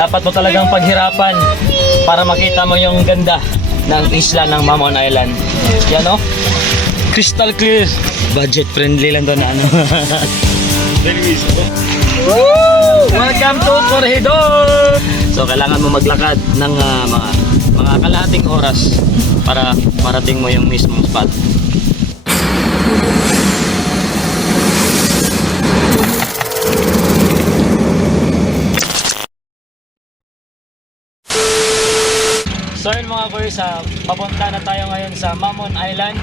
Dapat mo talagang paghirapan para makita mo yung ganda ng isla ng Mamon Island. Yan o. Crystal clear. Budget friendly lang to na ano. Woo! Welcome to Corregidor! So kailangan mo maglakad ng mga kalahating oras para marating mo yung mismong spot. So yun mga boys, papunta na tayo ngayon sa Mamon Island.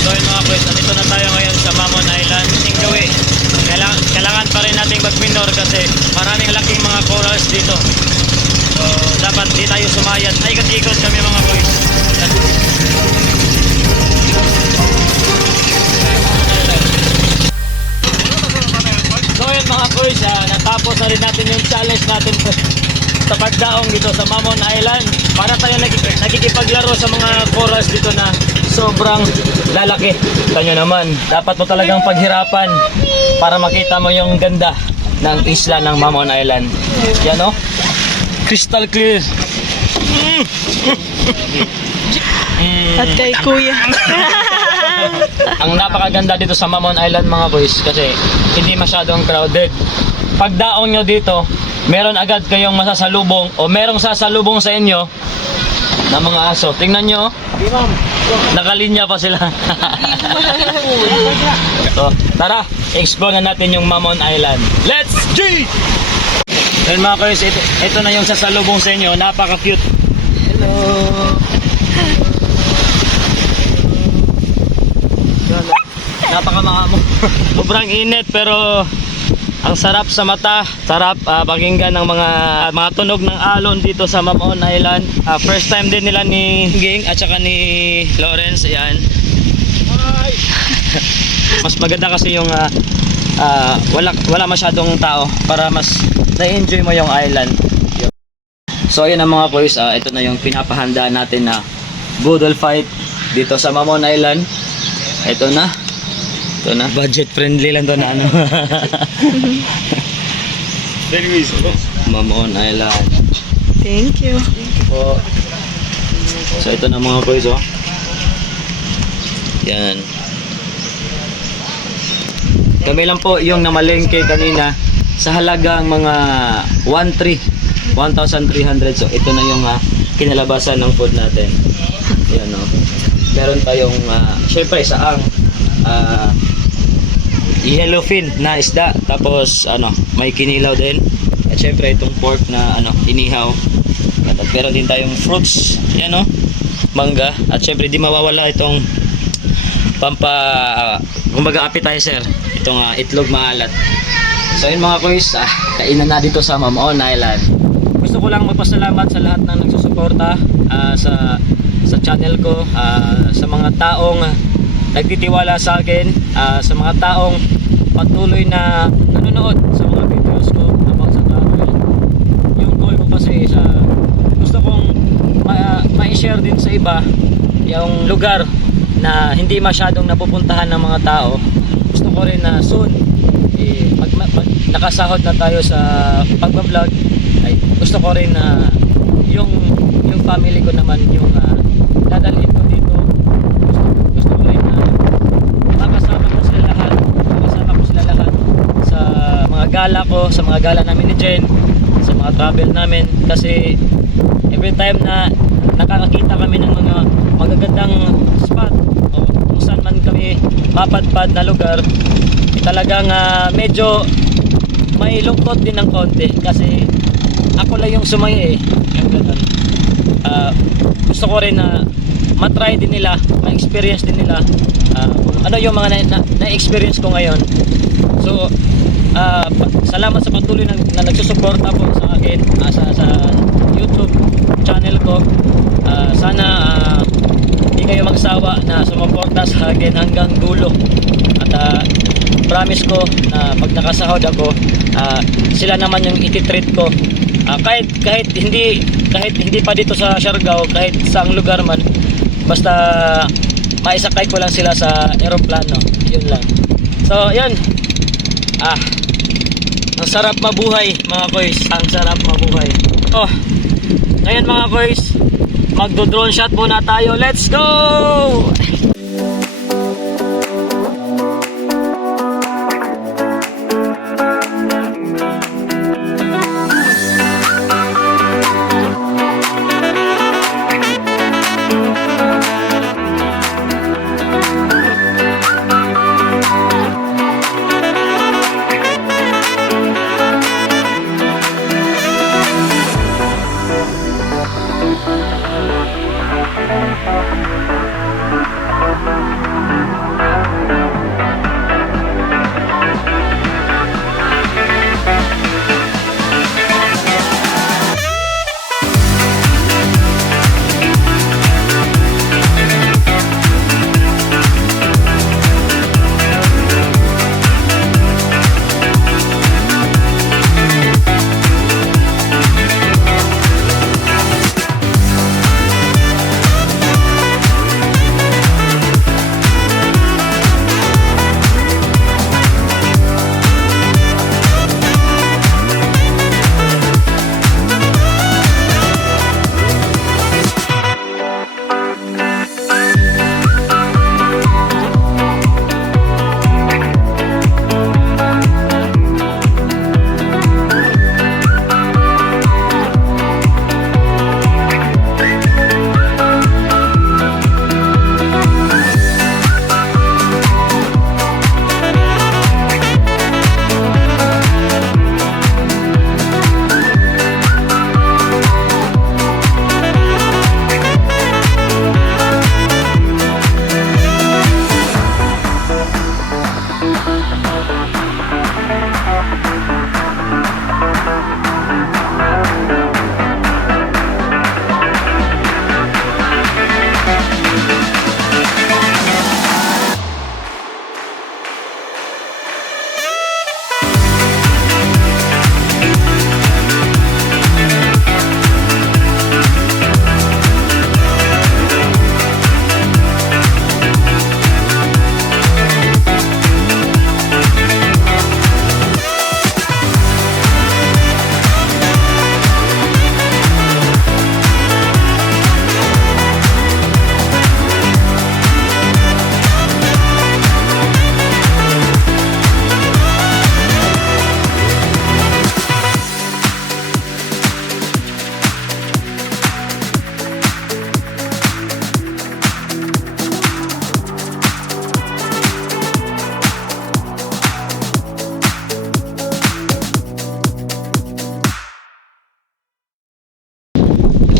So yun mga boys, nandito na tayo ngayon sa Mamon Island. Singgawi. Kailangan pa rin nating mag-minor kasi maraming laking mga corals dito. So dapat di tayo sumayad. Ay, ikot-ikot kami mga boys. So yun mga boys, natapos na rin natin yung challenge natin sa pagdaong dito sa Mamon Island. Para tayo nakikipaglaro sa mga corals dito na sobrang lalaki. Tanyo naman, dapat mo talagang paghirapan para makita mo yung ganda ng isla ng Mamon Island. Yan o. Crystal clear. At kay kuya. Ang napakaganda dito sa Mamon Island mga boys kasi hindi masyadong crowded. Pagdaong nyo dito, meron agad kayong masasalubong o merong sasalubong sa inyo na mga aso. Tingnan nyo, nakalinya pa sila. So, tara, explore na natin yung Mamon Island. Let's G! Then mga boys, ito na yung sasalubong sa inyo. Napaka-cute. Hello! Napaka-maamo. Sobrang init pero ang sarap sa mata. Sarap pakinggan ng mga tunog ng alon dito sa Mamon Island. First time din nila ni Ging at saka ni Lawrence. Ayan. Mas maganda kasi yung wala masyadong tao para mas na-enjoy mo yung island. So ayun ang mga boys, ito na yung pinapahanda natin na budol fight dito sa Mamon Island. Ito na. Budget friendly lang to na ano. Mamon Island. Thank you. So ito na mga boys oh. Yan. Kami lang po yung namalengke kanina sa halagang mga 1,300. So ito na yung kinalabasan ng food natin. Yan oh. Meron tayong syempre saang yellowfin na isda, tapos may kinilaw din, at syempre itong pork na inihaw, at meron din tayong fruits, yan o, mangga, at syempre di mawawala itong kumbaga appetizer, itong itlog maalat. So yun mga boys, kainan na dito sa Mamon Island. Gusto ko lang magpasalamat sa lahat ng nagsusuporta sa channel ko, sa mga taong nagtitiwala sa akin, sa mga taong patuloy na nanonood sa mga videos ko about sa travel. Yung goal ko kasi gusto kong ma-share din sa iba yung lugar na hindi masyadong napupuntahan ng mga tao. Gusto ko rin na soon pag nakasahod na tayo sa pagbablog, ay gusto ko rin na yung family ko naman yung dadalhin ko dito. Gusto ko rin na makasama ko sila lahat sa mga gala ko, sa mga gala namin ni Jen, sa mga travel namin, kasi every time na nakakakita kami ng mga magagandang spot o kung saan man kami mapadpad na lugar, talagang medyo may lungkot din ng konti kasi ako lang yung sumaya yung ganun. Gusto ko rin na matry din nila, ma-experience din nila ano yung mga na-experience ko ngayon. So salamat sa patuloy na nagsusuporta po sa akin sa YouTube channel ko. Sana hindi kayo magsawa na sumuporta sa akin hanggang dulo, at promise ko na pag nakasahod ako, sila naman yung ititreat ko. Kahit hindi pa dito sa Siargao, kahit saang lugar man, basta maisakay ko lang sila sa eroplano, yun lang. So yun, ang sarap mabuhay mga koys, ang sarap mabuhay. Oh, ngayon mga koys, magdo-drone shot muna tayo. Let's go!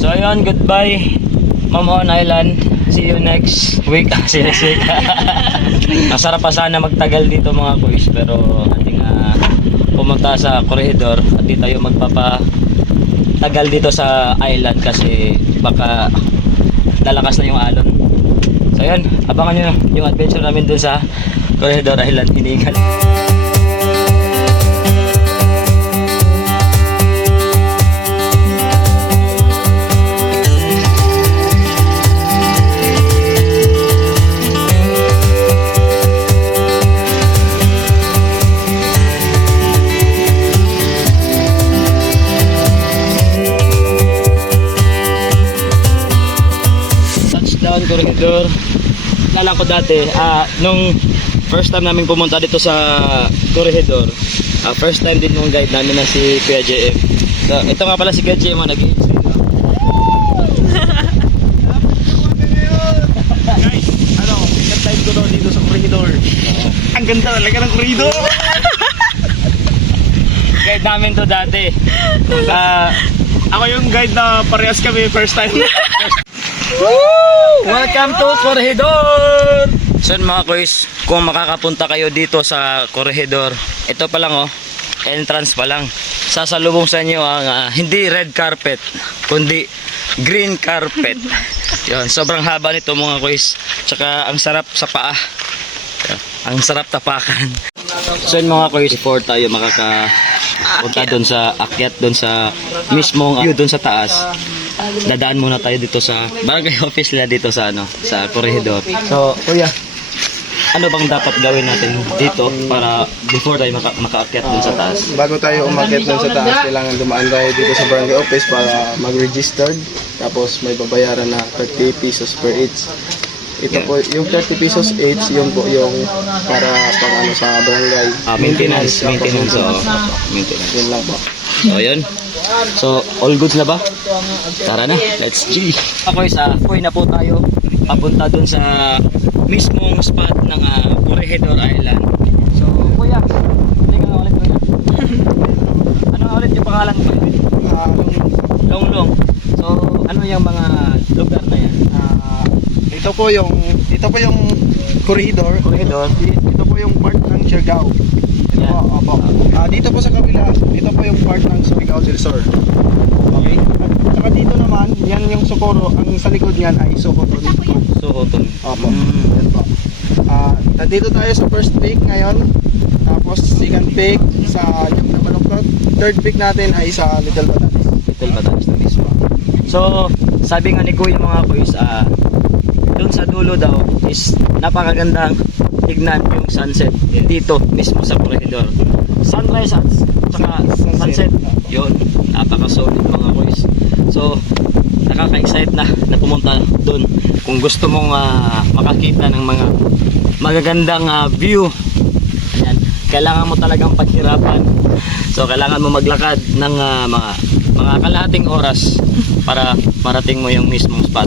So ayun, goodbye Mamon Island. See you next week. See you next week. Masarap pa sana magtagal dito mga kuis, pero ating pumunta sa corridor at di tayo magpapatagal dito sa island kasi baka lalakas na yung alon. So ayun, abangan nyo yung adventure namin dun sa Corridor Island, Inigal. Corridor. Nalala ko dati, nung first time namin pumunta dito sa Corridor, first time din nung guide namin na si Kuya JM. So, ito nga pala si Kuya JM, nag-i-explain. Guys, second time ko daw dito sa Corridor. Ang ganda talaga ng Corridor. Guide namin to dati. Ako yung guide na parehas kami first time. Welcome to Corridor! So mga kuys, kung makakapunta kayo dito sa Corridor, ito pa lang entrance pa lang. Sasalubong sa inyo ang hindi red carpet, kundi green carpet. Yun, sobrang haba nito mga kuys. Tsaka ang sarap sa paa. Ang sarap tapakan. So yun mga kuys, before tayo makakapunta doon sa akyat doon sa mismong view doon sa taas, dadaan muna tayo dito sa barangay office nila dito sa sa corridor. So kuya, ano bang dapat gawin natin dito para before tayo makaakyat doon sa taas? Bago tayo umakyat dun sa taas, kailangan dumaan tayo dito sa barangay office para mag-registered. Tapos may babayaran na 30 pesos per each. Ito po, yung 30 pesos each, yun po yung para pang sa barangay. Maintenance. Tapos Maintenance. Yun lang po. So yun. So all goods na ba? Tara na, let's G. Okay, Puy na po tayo. Papunta dun sa mismong spot ng Corregidor Island. So kuya, hindi ka nga ulit kuya. Ano nga ulit yung pangalan mo? Longlong. So ano yung mga lugar na yan? Ito po yung corridor. Corregidor. Ito po yung part ng Siargao. Ito Yan. po, opo. Dito po sa kabila, ito po yung part ng Surigao del Sur. Okay? At saka dito naman, yan yung Socorro. Ang sa likod niyan ay Socorro. Suhoton. Opo. Yan po. Nandito tayo sa first peak ngayon. Tapos second peak sa Nyam na Malungkot. Third peak natin ay sa Little Batanes. Little Batanes na mismo. So sabi nga ni kuya mga kuys, doon sa dulo daw is napakagandang tignan yung sunset dito mismo sa Corregidor. Sunrise at saka sunset. Yun, napaka-solid mga boys. So, nakaka-excite na pumunta doon. Kung gusto mong makakita ng mga magagandang view, ayan, kailangan mo talagang paghirapan. So, kailangan mo maglakad ng mga kalahating oras para marating mo yung mismong spot.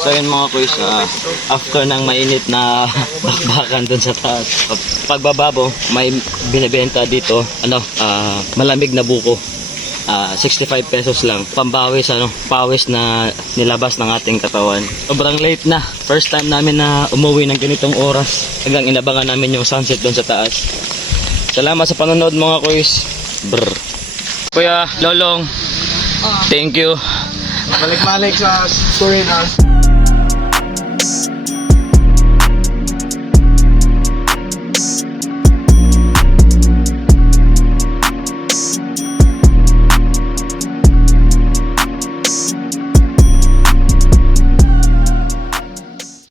So yun mga kuys, after ng mainit na bakbakan dun sa taas, pagbababo may binibenta dito malamig na buko, 65 pesos lang, pambawi sa pawis na nilabas ng ating katawan. Sobrang late na, first time namin na umuwi ng ganitong oras, hanggang inabangan namin yung sunset dun sa taas. Salamat sa panonood mga kuys. Brr. Kuya Lolong, thank you. Balik-balik sa Corridor.